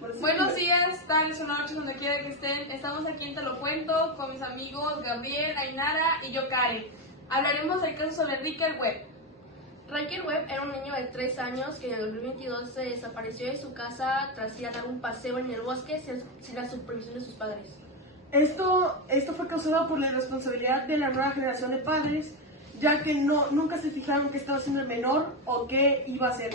Buenos días, tardes o noches, donde quiera que estén. Estamos aquí en Te lo cuento con mis amigos Gabriel, Ainara y yo, Karen. Hablaremos del caso sobre Ricker Webb. Ricker Webb era un niño de 3 años que en el 2022 se desapareció de su casa tras ir a dar un paseo en el bosque sin la supervisión de sus padres. Esto fue causado por la irresponsabilidad de la nueva generación de padres, ya que nunca se fijaron qué estaba haciendo el menor o qué iba a hacer.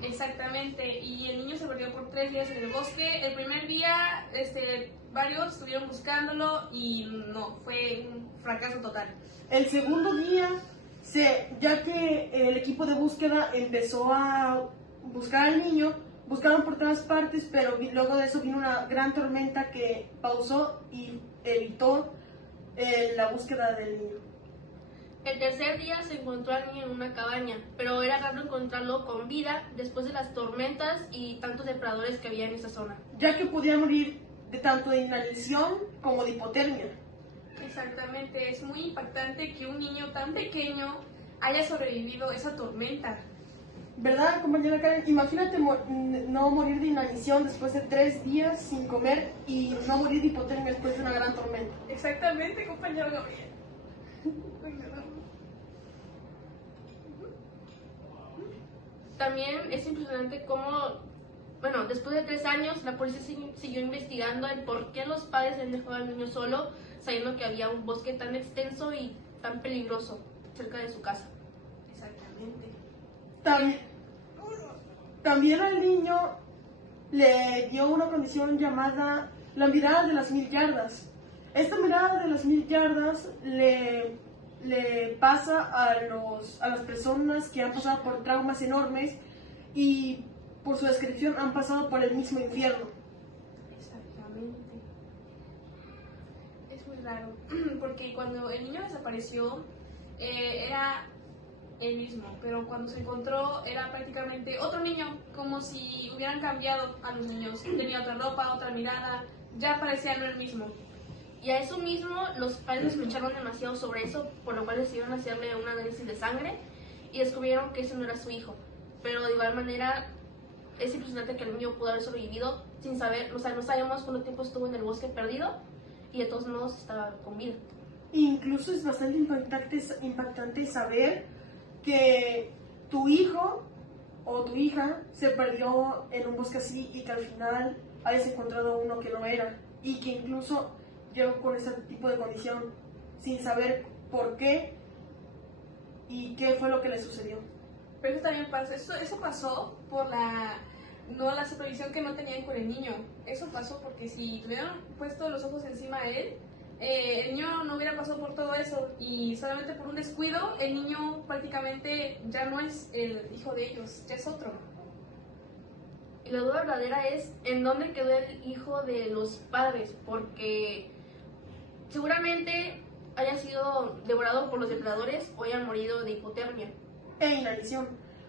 Exactamente, y el niño se perdió por 3 días en el bosque. El primer día, varios estuvieron buscándolo y no, fue un fracaso total. El segundo día, ya que el equipo de búsqueda empezó a buscar al niño, buscaron por todas partes, pero luego de eso vino una gran tormenta que pausó y evitó la búsqueda del niño. El tercer día se encontró al niño en una cabaña, pero era raro encontrarlo con vida después de las tormentas y tantos depredadores que había en esa zona, ya que podía morir tanto de inhalación como de hipotermia. Exactamente, es muy impactante que un niño tan pequeño haya sobrevivido esa tormenta. ¿Verdad, compañera Karen? Imagínate no morir de inanición después de 3 días sin comer y no morir de hipotermia después de una gran tormenta. Exactamente, compañero Gabriel. También es impresionante cómo, después de 3 años, la policía siguió investigando el por qué los padres habían dejado al niño solo, sabiendo que había un bosque tan extenso y tan peligroso cerca de su casa. Exactamente. También al niño le dio una condición llamada la mirada de las 1000 yardas. Esta mirada de las 1000 yardas le pasa a las personas que han pasado por traumas enormes y por su descripción han pasado por el mismo infierno. Exactamente. Es muy raro, porque cuando el niño desapareció era el mismo, pero cuando se encontró era prácticamente otro niño, como si hubieran cambiado a los niños. Tenía otra ropa, otra mirada, ya parecía no el mismo. Y a eso mismo los padres sospecharon demasiado sobre eso, por lo cual decidieron hacerle un análisis de sangre y descubrieron que ese no era su hijo. Pero de igual manera es impresionante que el niño pudo haber sobrevivido sin saber, no sabemos cuánto tiempo estuvo en el bosque perdido y de todos modos estaba con vida. Incluso es bastante impactante saber que tu hijo o tu hija se perdió en un bosque así y que al final hayas encontrado uno que no era y que incluso llegó con ese tipo de condición sin saber por qué y qué fue lo que le sucedió. Pero eso también pasa, eso pasó por la supervisión que no tenían con el niño. Eso pasó porque si tuvieran puesto los ojos encima de él, el niño no hubiera pasado por todo eso y solamente por un descuido el niño prácticamente ya no es el hijo de ellos, ya es otro. Y la duda verdadera es en dónde quedó el hijo de los padres, porque seguramente haya sido devorado por los depredadores o haya morido de hipotermia e inanición.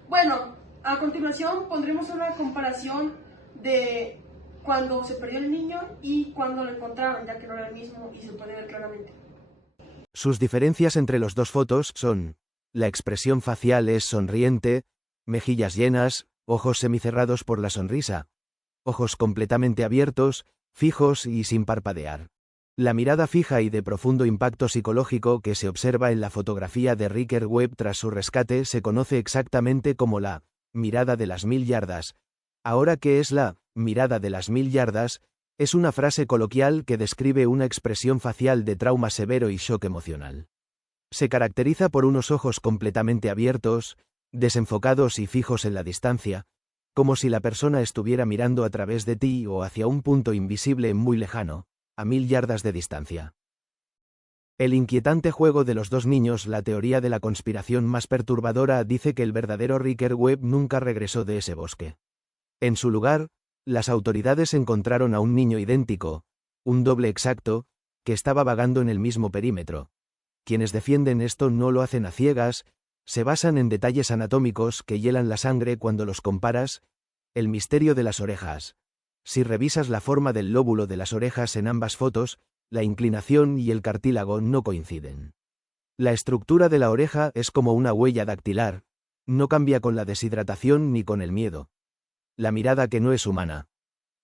Bueno, a continuación pondremos una comparación de cuando se perdió el niño y cuando lo encontraron, ya que no era el mismo y se puede ver claramente. Sus diferencias entre las dos fotos son: la expresión facial es sonriente, mejillas llenas, ojos semicerrados por la sonrisa, ojos completamente abiertos, fijos y sin parpadear. La mirada fija y de profundo impacto psicológico que se observa en la fotografía de Ricker Webb tras su rescate se conoce exactamente como la mirada de las 1000 yardas. Ahora, ¿qué es la mirada de las 1000 yardas? Es una frase coloquial que describe una expresión facial de trauma severo y shock emocional. Se caracteriza por unos ojos completamente abiertos, desenfocados y fijos en la distancia, como si la persona estuviera mirando a través de ti o hacia un punto invisible muy lejano, a 1000 yardas de distancia. El inquietante juego de los dos niños. La teoría de la conspiración más perturbadora dice que el verdadero Ricker Webb nunca regresó de ese bosque. En su lugar, las autoridades encontraron a un niño idéntico, un doble exacto, que estaba vagando en el mismo perímetro. Quienes defienden esto no lo hacen a ciegas, se basan en detalles anatómicos que hielan la sangre cuando los comparas. El misterio de las orejas. Si revisas la forma del lóbulo de las orejas en ambas fotos, la inclinación y el cartílago no coinciden. La estructura de la oreja es como una huella dactilar, no cambia con la deshidratación ni con el miedo. La mirada que no es humana.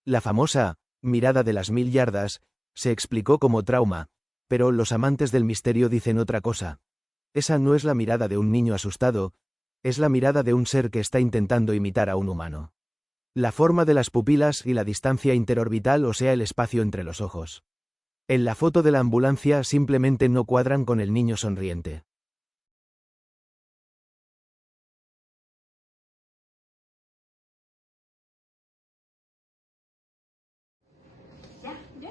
La famosa mirada de las 1000 yardas se explicó como trauma, pero los amantes del misterio dicen otra cosa. Esa no es la mirada de un niño asustado, es la mirada de un ser que está intentando imitar a un humano. La forma de las pupilas y la distancia interorbital, o sea, el espacio entre los ojos. En la foto de la ambulancia simplemente no cuadran con el niño sonriente. ¿Ya?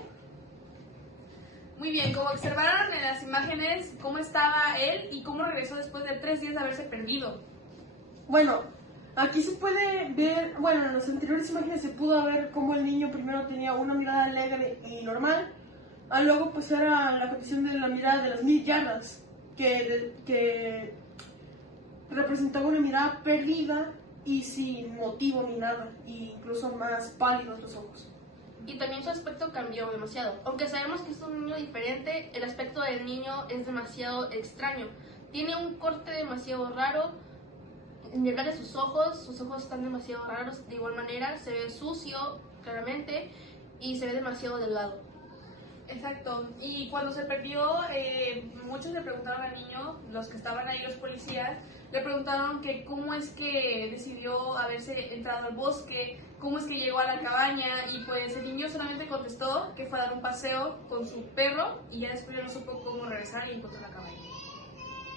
Muy bien, como observaron en las imágenes cómo estaba él y cómo regresó después de 3 días de haberse perdido. Bueno, aquí se puede ver, bueno, en las anteriores imágenes se pudo ver cómo el niño primero tenía una mirada alegre y normal, luego pues era la condición de la mirada de las 1000 yardas, que representaba una mirada perdida y sin motivo ni nada, e incluso más pálidos los ojos. Y también su aspecto cambió demasiado. Aunque sabemos que es un niño diferente, el aspecto del niño es demasiado extraño. Tiene un corte demasiado raro. En llegar de sus ojos están demasiado raros. De igual manera, se ve sucio, claramente, y se ve demasiado delgado. Exacto, y cuando se perdió, muchos le preguntaron al niño, los que estaban ahí, los policías, le preguntaron que cómo es que decidió haberse entrado al bosque, cómo es que llegó a la cabaña, y pues el niño solamente contestó que fue a dar un paseo con su perro y ya después ya no supo cómo regresar y encontró la cabaña.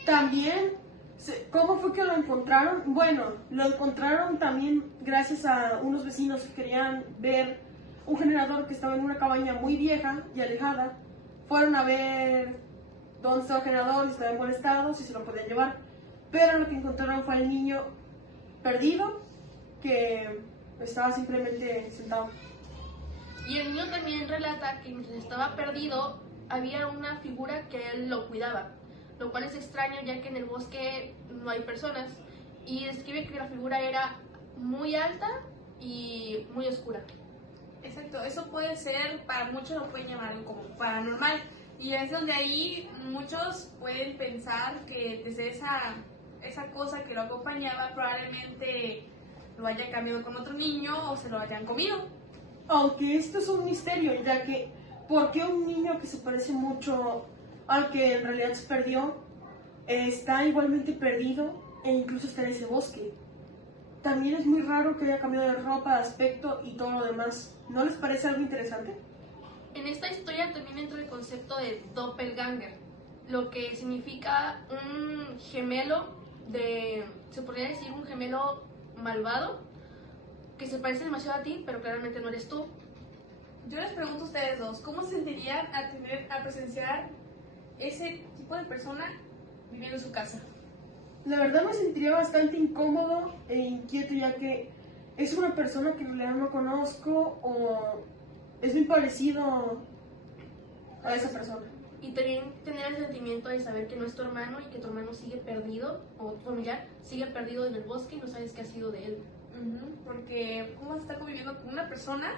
También, ¿cómo fue que lo encontraron? Bueno, lo encontraron también gracias a unos vecinos que querían ver un generador que estaba en una cabaña muy vieja y alejada. Fueron a ver dónde estaba el generador, si estaba en buen estado, si se lo podían llevar. Pero lo que encontraron fue el niño perdido, que estaba simplemente sentado. Y el niño también relata que mientras estaba perdido, había una figura que él lo cuidaba, lo cual es extraño ya que en el bosque no hay personas. Y describe que la figura era muy alta y muy oscura. Exacto, eso puede ser, para muchos lo pueden llamar algo como paranormal, y es donde ahí muchos pueden pensar que desde esa cosa que lo acompañaba probablemente lo hayan cambiado con otro niño o se lo hayan comido. Aunque esto es un misterio, ya que ¿por qué un niño que se parece mucho al que en realidad se perdió está igualmente perdido e incluso está en ese bosque? También es muy raro que haya cambiado de ropa, de aspecto y todo lo demás. ¿No les parece algo interesante? En esta historia también entra el concepto de doppelganger, lo que significa un gemelo se podría decir un gemelo malvado, que se parece demasiado a ti, pero claramente no eres tú. Yo les pregunto a ustedes dos, ¿cómo se sentirían a presenciar ese tipo de persona viviendo en su casa? La verdad me sentiría bastante incómodo e inquieto, ya que es una persona que en realidad no conozco o es muy parecido a esa persona. Y también tener el sentimiento de saber que no es tu hermano y que tu hermano sigue perdido, o tu familiar sigue perdido en el bosque y no sabes qué ha sido de él. Porque ¿cómo vas a estar conviviendo con una persona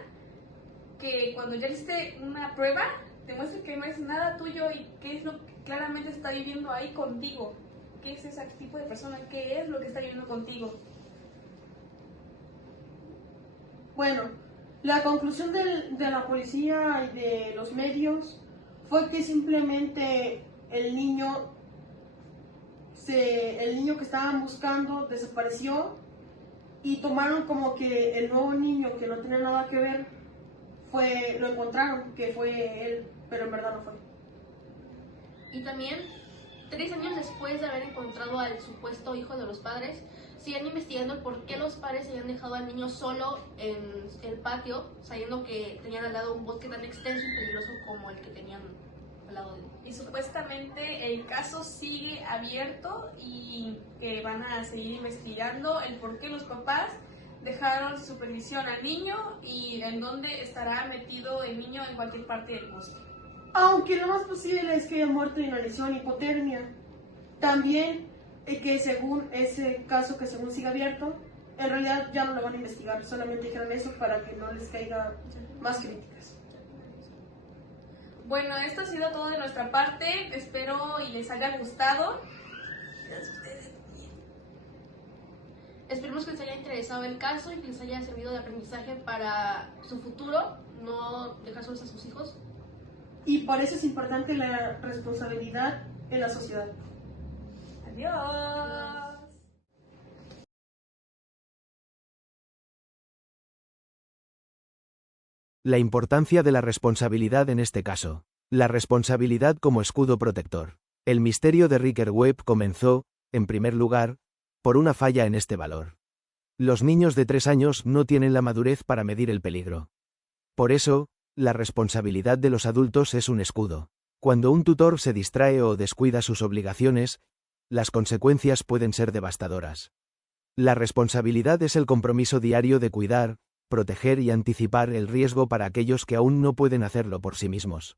que cuando ya le hiciste una prueba te muestra que no es nada tuyo y qué es lo que claramente está viviendo ahí contigo? ¿Qué es ese tipo de persona? ¿Qué es lo que está viviendo contigo? Bueno, la conclusión de la policía y de los medios fue que simplemente el niño que estaban buscando desapareció y tomaron como que el nuevo niño que no tenía nada que ver lo encontraron, que fue él, pero en verdad no fue. Y también, 3 años después de haber encontrado al supuesto hijo de los padres, siguen investigando el por qué los padres habían dejado al niño solo en el patio, sabiendo que tenían al lado un bosque tan extenso y peligroso como el que tenían al lado de él. Y supuestamente el caso sigue abierto y que van a seguir investigando el por qué los papás dejaron sin supervisión al niño y en dónde estará metido el niño en cualquier parte del bosque. Aunque lo más posible es que haya muerto de inanición, hipotermia. También que según ese caso que según sigue abierto, en realidad ya no lo van a investigar, solamente dijeron eso para que no les caiga más críticas. Bueno, esto ha sido todo de nuestra parte, espero y les haya gustado. Esperemos que les haya interesado el caso y que les haya servido de aprendizaje para su futuro, no dejar solos a sus hijos. Y por eso es importante la responsabilidad en la sociedad. Adiós. La importancia de la responsabilidad en este caso. La responsabilidad como escudo protector. El misterio de Ricker Webb comenzó, en primer lugar, por una falla en este valor. Los niños de 3 años no tienen la madurez para medir el peligro. Por eso, la responsabilidad de los adultos es un escudo. Cuando un tutor se distrae o descuida sus obligaciones, las consecuencias pueden ser devastadoras. La responsabilidad es el compromiso diario de cuidar, proteger y anticipar el riesgo para aquellos que aún no pueden hacerlo por sí mismos.